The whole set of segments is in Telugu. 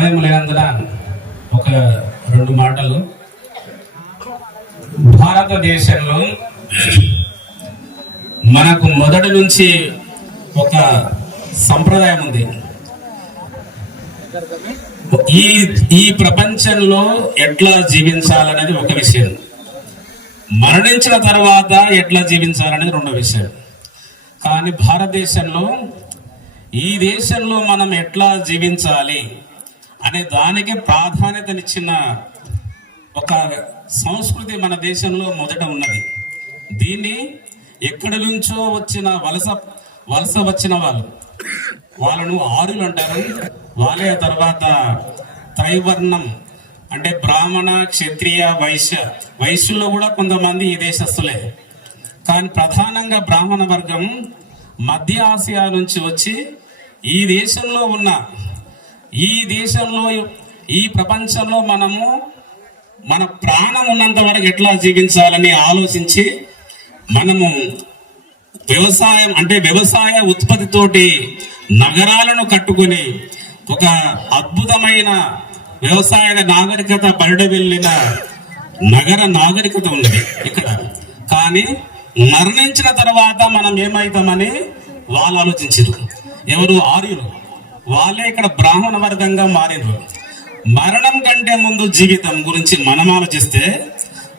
సమయం లేనందున ఒక రెండు మాటలు. భారతదేశంలో మనకు మొదటి నుంచి ఒక సంప్రదాయం ఉంది. ఈ ఈ ప్రపంచంలో ఎట్లా జీవించాలనేది ఒక విషయం. మరణించిన తర్వాత ఎట్లా జీవించాలనేది రెండో విషయం. కానీ భారతదేశంలో ఈ దేశంలో మనం ఎట్లా జీవించాలి? అనే దానికి ప్రాధాన్యతనిచ్చిన ఒక సంస్కృతి మన దేశంలో మొదట ఉన్నది. దీన్ని ఎక్కడి నుంచో వచ్చిన వలస వలస వచ్చిన వాళ్ళు వాళ్ళను ఆరులు అంటారు. వాళ్ళే తర్వాత త్రైవర్ణం అంటే బ్రాహ్మణ క్షత్రియ వైశ్య వైశ్యుల్లో కూడా కొంతమంది ఈ దేశస్తులే కానీ ప్రధానంగా బ్రాహ్మణ వర్గం మధ్య ఆసియా నుంచి వచ్చి ఈ దేశంలో ఉన్న ఈ దేశంలో ఈ ప్రపంచంలో మనము మన ప్రాణం ఉన్నంత వరకు ఎట్లా జీవించాలని ఆలోచించి మనము వ్యవసాయం అంటే వ్యవసాయ ఉత్పత్తితోటి నగరాలను కట్టుకొని ఒక అద్భుతమైన వ్యవసాయ నాగరికత బయట వెళ్ళిన నగర నాగరికత ఉన్నది ఇక్కడ. కానీ మరణించిన తర్వాత మనం ఏమవుతామని వాళ్ళు ఆలోచించారు. ఎవరు ఆర్యులు? వాళ్ళే ఇక్కడ బ్రాహ్మణ వర్గంగా మారినరు. మరణం కంటే ముందు జీవితం గురించి మనం ఆలోచిస్తే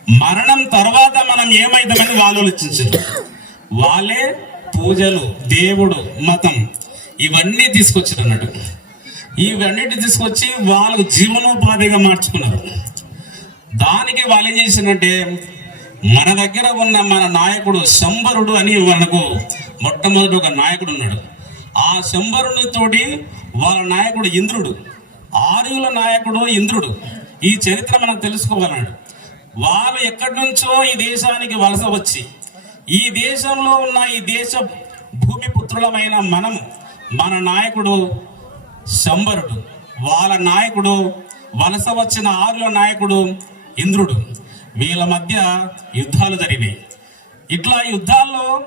మరణం తర్వాత మనం ఏమైతామని వాళ్ళు ఆలోచించారు. వాళ్ళే పూజలు దేవుడు మతం ఇవన్నీ తీసుకొచ్చారు అన్నట్టు. ఇవన్నిటి తీసుకొచ్చి వాళ్ళు జీవనోపాధిగా మార్చుకున్నారు. దానికి వాళ్ళు ఏం చేసిందంటే మన దగ్గర ఉన్న మన నాయకుడు శంబరుడు అని మనకు మొట్టమొదటి ఒక నాయకుడు ఉన్నాడు. ఆ శంబరుని తోటి వాళ్ళ నాయకుడు ఇంద్రుడు ఆర్యుల నాయకుడు ఇంద్రుడు. ఈ చరిత్ర మనం తెలుసుకోగలడు. వాళ్ళు ఎక్కడి నుంచో ఈ దేశానికి వలస వచ్చి ఈ దేశంలో ఉన్న ఈ దేశ భూమి పుత్రులమైన మనము మన నాయకుడు శంబరుడు వాళ్ళ నాయకుడు వలస వచ్చిన ఆరుల నాయకుడు ఇంద్రుడు. వీళ్ళ మధ్య యుద్ధాలు జరిగినాయి. ఇట్లా యుద్ధాల్లో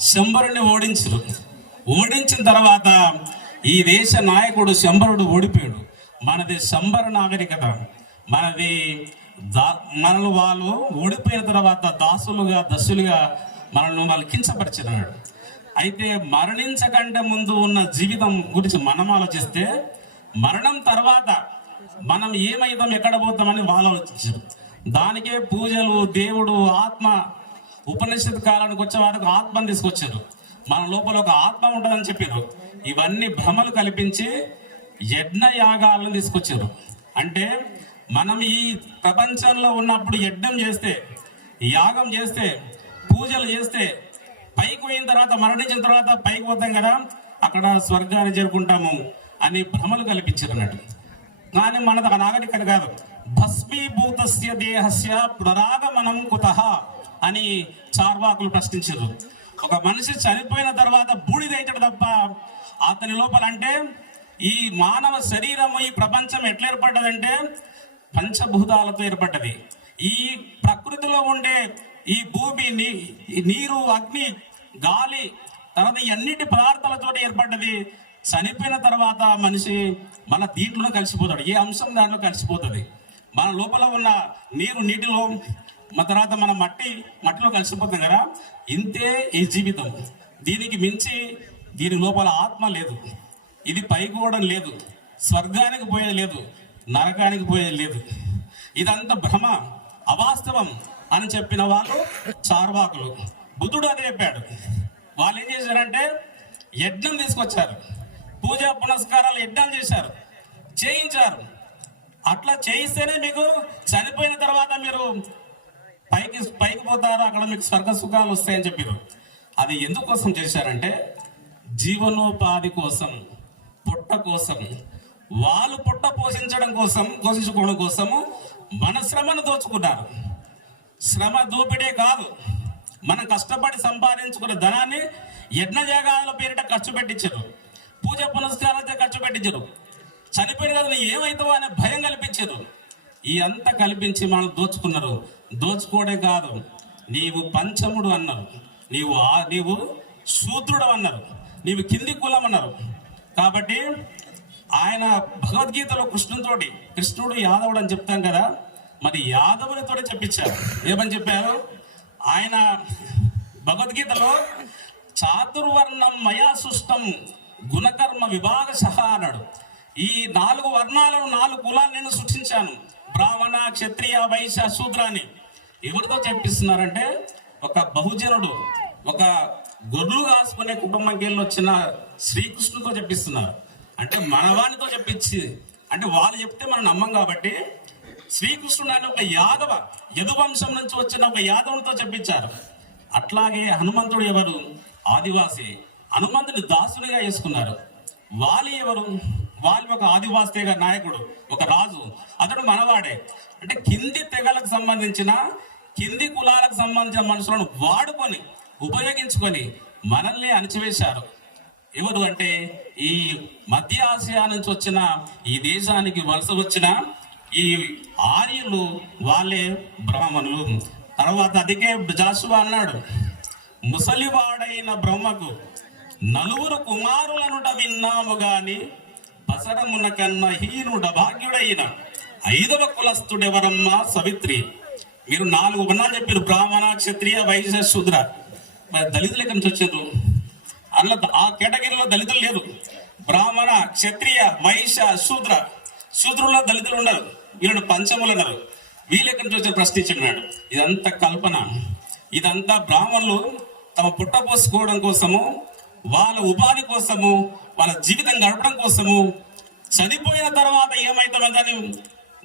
శంబరుణ్ణి ఓడించరు. ఓడించిన తర్వాత ఈ దేశ నాయకుడు శంబరుడు ఓడిపోయాడు. మనది శంబర నాగరికత. మనది దా మనల్ని వాళ్ళు ఓడిపోయిన తర్వాత దాసులుగా దశలుగా మనల్ని వాళ్ళు కించపరిచినాడు. అయితే మరణించకంటే ముందు ఉన్న జీవితం గురించి మనం ఆలోచిస్తే మరణం తర్వాత మనం ఏమైతాం ఎక్కడ పోతామని వాళ్ళు ఆలోచించారు. దానికే పూజలు దేవుడు ఆత్మ ఉపనిషత్ కాలానికి వచ్చే వారికి ఆత్మను తీసుకొచ్చారు. మన లోపల ఒక ఆత్మ ఉంటుందని చెప్పారు. ఇవన్నీ భ్రమలు కల్పించి యజ్ఞ యాగాలను తీసుకొచ్చారు. అంటే మనం ఈ ప్రపంచంలో ఉన్నప్పుడు యజ్ఞం చేస్తే యాగం చేస్తే పూజలు చేస్తే పైకి పోయిన తర్వాత మరణించిన తర్వాత పైకి పోతాం కదా అక్కడ స్వర్గాన్ని చేరుకుంటాము అని భ్రమలు కల్పించారు అన్నట్టు. కానీ మనది ఆ నాగరికత కాదు. భస్మీభూతస్య దేహస్య పునరాగమనం కుత అని చార్వాకులు ప్రశ్నించారు. ఒక మనిషి చనిపోయిన తర్వాత బూడిదైతాడు తప్ప అతని లోపల అంటే ఈ మానవ శరీరము ఈ ప్రపంచం ఎట్లా ఏర్పడ్డదంటే పంచభూతాలతో ఏర్పడ్డది. ఈ ప్రకృతిలో ఉండే ఈ భూమి నీ- ఈ నీరు అగ్ని గాలి తర్వాత అన్నిటి పదార్థాలతో ఏర్పడ్డది. చనిపోయిన తర్వాత మనిషి మన దీంట్లో కలిసిపోతాడు ఏ అంశం దాంట్లో కలిసిపోతుంది. మన లోపల ఉన్న నీరు నీటిలో మన తర్వాత మన మట్టి మట్టిలో కలిసిపోతుంది కదా? ఇంతే ఈ జీవితం. దీనికి మించి దీని లోపల ఆత్మ లేదు. ఇది పైకోవడం లేదు. స్వర్గానికి పోయేది లేదు. నరకానికి పోయేది లేదు. ఇదంతా భ్రమ అవాస్తవం అని చెప్పిన వాళ్ళు చార్వాకులు. బుద్ధుడు అని చెప్పాడు. వాళ్ళు ఏం చేశారంటే యజ్ఞం తీసుకొచ్చారు. పూజా పునస్కారాలు యజ్ఞం చేశారు. చేయించారు. అట్లా చేయిస్తేనే మీకు చనిపోయిన తర్వాత మీరు పైకి పైకి పోతారు? అక్కడ మీకు స్వర్గ సుఖాలు వస్తాయని చెప్పారు అది ఎందుకోసం చేశారంటే జీవనోపాధి కోసం పుట్ట కోసం వాళ్ళు పుట్ట పోషించడం కోసం పోషించుకోవడం కోసము మన శ్రమను దోచుకున్నారు. శ్రమ దోపిడే కాదు. మనం కష్టపడి సంపాదించుకున్న ధనాన్ని యజ్ఞయాగాల పేరిట ఖర్చు పెట్టించారు పూజ పునస్కారాలతో ఖర్చు పెట్టించరు చనిపోయిన కదా ఏమవుతావో అనే భయం కల్పించరు. ఈ అంతా కల్పించి మనం దోచుకున్నారు. దోచుకోవడే కాదు. నీవు పంచముడు అన్నారు. నీవు ఆ- నీవు శూద్రుడు అన్నారు. నీవు కింది కులం అన్నారు. కాబట్టి ఆయన భగవద్గీతలో కృష్ణుతోటి కృష్ణుడు యాదవుడు అని చెప్తాం కదా మరి యాదవునితో చెప్పించారు. ఏమని చెప్పారు? ఆయన భగవద్గీతలో చాతుర్వర్ణం మయా సృష్టం గుణకర్మ విభాగ సహా అన్నాడు. ఈ నాలుగు వర్ణాలను నాలుగు కులాలు నేను సృష్టించాను. బ్రాహ్మణ క్షత్రియ వైశ్య శూద్రాన్ని. ఎవరితో చెప్పిస్తున్నారంటే ఒక బహుజనుడు ఒక గొర్రెలు కాసుకునే కుటుంబంకి వెళ్ళి వచ్చిన శ్రీకృష్ణుతో చెప్పిస్తున్నారు అంటే మనవానితో చెప్పించి అంటే వాళ్ళు చెప్తే మనం నమ్మం కాబట్టి శ్రీకృష్ణుడు అనే ఒక యాదవ యదువంశం నుంచి వచ్చిన ఒక యాదవునితో చెప్పించారు అట్లాగే హనుమంతుడు ఎవరు? ఆదివాసి. హనుమంతుని దాసునిగా వేసుకున్నారు. వాలి ఎవరు? వాలి ఒక ఆదివాసీగా నాయకుడు ఒక రాజు. అతడు మనవాడే. అంటే కింది తెగలకు సంబంధించిన కింది కులాలకు సంబంధించిన మనుషులను వాడుకొని ఉపయోగించుకొని మనల్ని అణిచివేశారు. ఎవరు అంటే ఈ మధ్య ఆసియా నుంచి వచ్చిన ఈ దేశానికి వలస వచ్చిన ఈ ఆర్యులు వాళ్ళే బ్రాహ్మణులు. తర్వాత అదికే జాషువా అన్నాడు ముసలివాడైన బ్రహ్మకు నలుగురు కుమారులనుట విన్నాము గాని బసరమున కన్న హీనుడ భాగ్యుడైన ఐదవ కులస్తుడెవరమ్మా సవిత్రి? మీరు నాలుగు వర్ణాలు చెప్పారు బ్రాహ్మణ క్షత్రియ వైశ్య శూద్ర. మరి దళితులు ఎక్కడి నుంచి వచ్చారు? అందులో ఆ కేటగిరీలో దళితులు లేరు. బ్రాహ్మణ క్షత్రియ వైశ్య శూద్ర. శూద్రుల్లో దళితులు ఉండరు. వీళ్ళు పంచములు అన్నారు. వీళ్ళు ఎక్కడి నుంచి వచ్చారు? ప్రశ్నించున్నాడు ఇదంతా కల్పన. ఇదంతా బ్రాహ్మణులు తమ పుట్ట పోసుకోవడం కోసము వాళ్ళ ఉపాధి కోసము వాళ్ళ జీవితం గడపడం కోసము చనిపోయిన తర్వాత ఏమైతుందో దాన్ని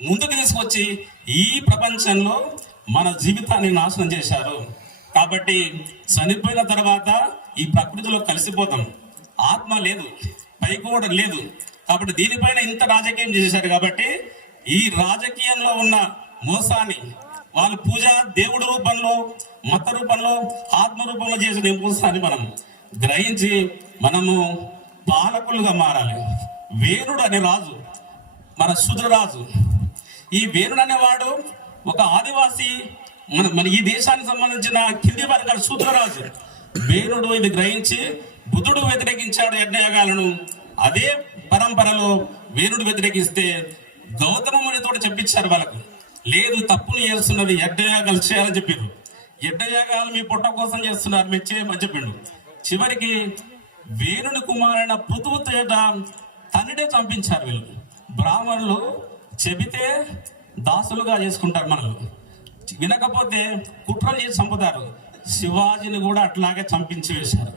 ముందుకు తీసుకొచ్చి ఈ ప్రపంచంలో మన జీవితాన్ని నాశనం చేశారు. కాబట్టి చనిపోయిన తర్వాత ఈ ప్రకృతిలో కలిసిపోతాం. ఆత్మ లేదు పైకోవడం లేదు. కాబట్టి దీనిపైన ఇంత రాజకీయం చేశారు కాబట్టి ఈ రాజకీయంలో ఉన్న మోసాన్ని వాళ్ళు పూజ దేవుడి రూపంలో మత రూపంలో ఆత్మ రూపంలో చేసిన మోసాన్ని మనం గ్రహించి మనము పాలకులుగా మారాలి. వేరుడు అనే రాజు మన శుద్రరాజు ఈ వేరుడు అనేవాడు ఒక ఆదివాసి మన మన ఈ దేశానికి సంబంధించిన కింది వర్గాల సూత్రరాజు. బేరుడు ఇది గ్రహించి బుద్ధుడు వ్యతిరేకించాడు యజ్ఞయాగాలను. అదే పరంపరలో వేరుడు వ్యతిరేకిస్తే గౌతమ మునితో చెప్పించారు వాళ్ళకు. లేదు తప్పులు చేస్తున్నది యజ్ఞయాగాలు చేయాలని చెప్పారు యజ్ఞయాగాలు మీ పుట్ట కోసం చేస్తున్నారు మీరు చేయమని చెప్పిండు. చివరికి వేరుని కుమారైన పృథువు చేత తండ్రినే చంపించారు వీళ్ళు బ్రాహ్మణులు చెబితే దాసులుగా చేసుకుంటారు మనల్ని వినకపోతే కుట్రలు చేసి చంపుతారు. శివాజీని కూడా అట్లాగే చంపించి వేశారు.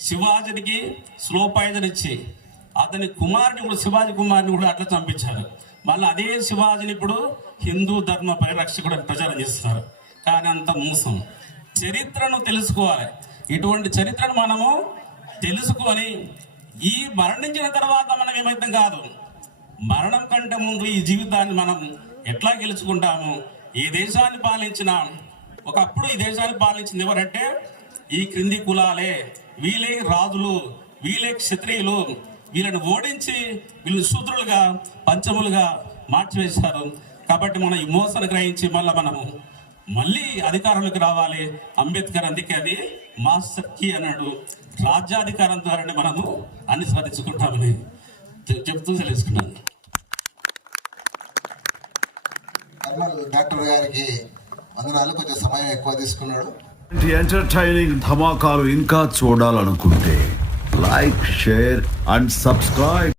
శివాజీనికి స్లో ఇచ్చి అతని కుమారుని కూడా శివాజీ కుమారుని కూడా అట్లా చంపించారు. మళ్ళీ అదే శివాజీని ఇప్పుడు హిందూ ధర్మ పరిరక్షకుడు అని ప్రచారం చేస్తున్నారు. కానీ అంత మోసం. చరిత్రను తెలుసుకోవాలి. ఇటువంటి చరిత్రను మనము తెలుసుకొని ఈ మరణించిన తర్వాత మనం ఏమైతే కాదు. మరణం కంటే ముందు ఈ జీవితాన్ని మనం ఎట్లా గెలుచుకుంటాము? ఈ దేశాన్ని పాలించిన ఒకప్పుడు ఈ దేశాన్ని పాలించింది ఎవరంటే ఈ క్రింది కులాలే. వీలే రాజులు వీలే క్షత్రియులు. వీళ్ళని ఓడించి వీళ్ళు శూద్రులుగా పంచములుగా మార్చివేశారు. కాబట్టి మనం ఈ మోసను గ్రహించి మళ్ళీ మనము మళ్ళీ అధికారంలోకి రావాలి. అంబేద్కర్ అందుకే అది మాస్టర్ కీ అన్నాడు. రాజ్యాధికారం ద్వారానే మనము అన్ని సాధించుకుంటామని చెప్తూ తెలుసుకున్నాను కర్నల్ డాక్టర్ గారికి వందనాలు. కొంచెం సమయం ఎక్కువ తీసుకున్నాడు. ఎంటర్టైనింగ్ ధమాకాలు ఇంకా చూడాలనుకుంటే లైక్ షేర్ అండ్ సబ్స్క్రైబ్.